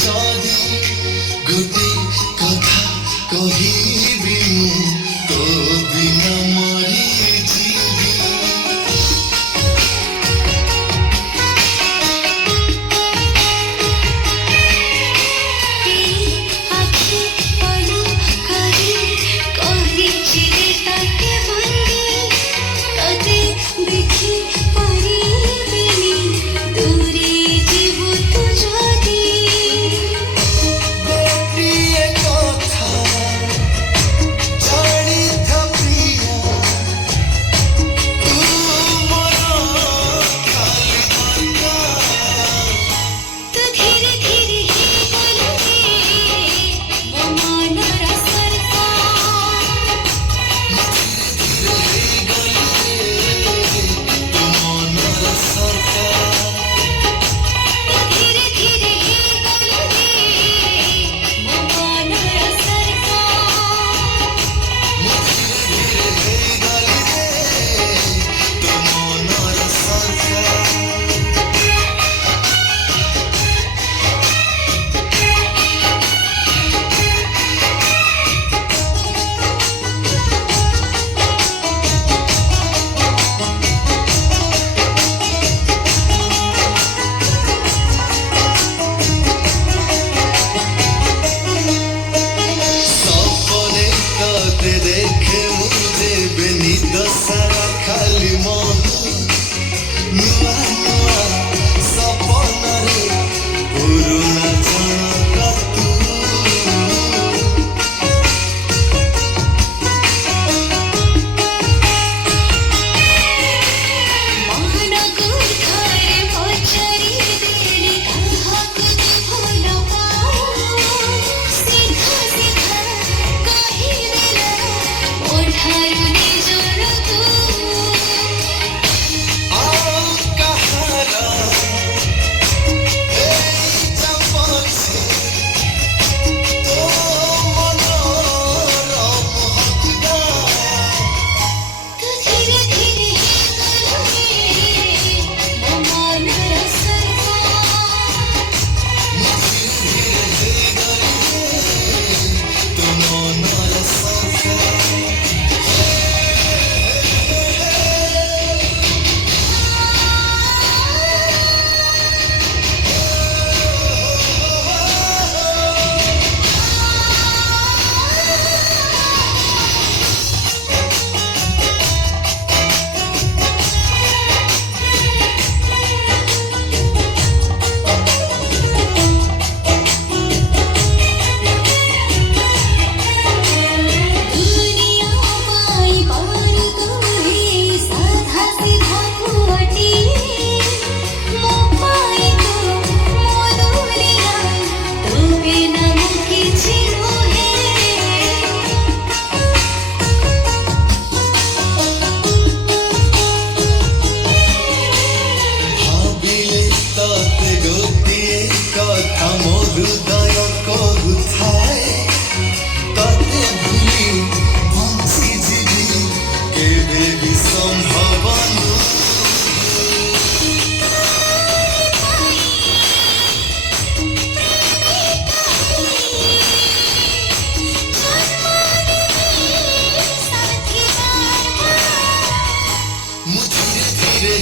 ଯଦି ଗୋଟେ କଥା କହିବି ମୁଁ ତୋ ବିନା ମରିଯିବି। ଆଖି ପଲକରେ କହିଛି ତତେ ବନ୍ଦୀ, ତତେ ଦେଖି ପାରିବିନି ଦୂରେ ଯିବୁ ତୁ ଯଦି। ଗୋଟିଏ କଥା ଜାଣିଥା ପ୍ରିୟା, ତୁ ମୋର ଖାଲି ଦରକାର। ତୁ ଧୀରେ ଧୀରେ ହେଇଗଲୁ ମୋ ମନର ସରକାର। ତୁ ମନର ସରକାର। ତୁ ଧୀରେ ଧୀରେ ହେଇଗଲୁ ମୋ ମନର ସରକାର। ହେଇଗଲି ରେ ତୁ ମନର ସରକାର। ସପନେ ତତେ ଦେଖେ ମୁଁ ଯେବେ ନିଦ ସାରା ଖାଲି ମନ ନୂଆ ନୂଆ ସପନରେ ପୁରୁଣା ଜଣକ ତୁ। ମନକୁ ଥରେ ପଚାରି ଦେଲି କାହାକୁ ତୁ ଭଲ ପାଉ, ସିଧା ସିଧା କହିଦେଲା ମୋ ଠାରୁ ନିଜର ତୁ। ଆଉ କାହାର ଏଇ ଚାପଛେ ତୋ ମନର ମହକିବା। ତୁ ଧୀରେ ଧୀରେ ହେଇଗଲୁ ମୋ ମନର ସରକାର। ତୁ ମନର ସରକାର। ଦୁନିଆ ପାଇଁ ପାରୁ ତୁ ହି ସାଧା ସିଧା ପୁଅଟିଏ, ମୋ ପାଇଁ ତୁ ମୋ ଦୁନିଆ, ତୁ ବିନା ମୁଁ କିଛି ନୁହେଁ। ଭାବିଲେ ତତେ ଗୋଟିଏ କଥା ମୋ ହୃଦୟ କହୁଥାଏ, ତତେ ଭୁଲି ବଞ୍ଚିଯିବି କେବେ ବି ସମ୍ଭବ ନୁହେଁ। ମୁଁ ଧୀରେ ଧୀରେ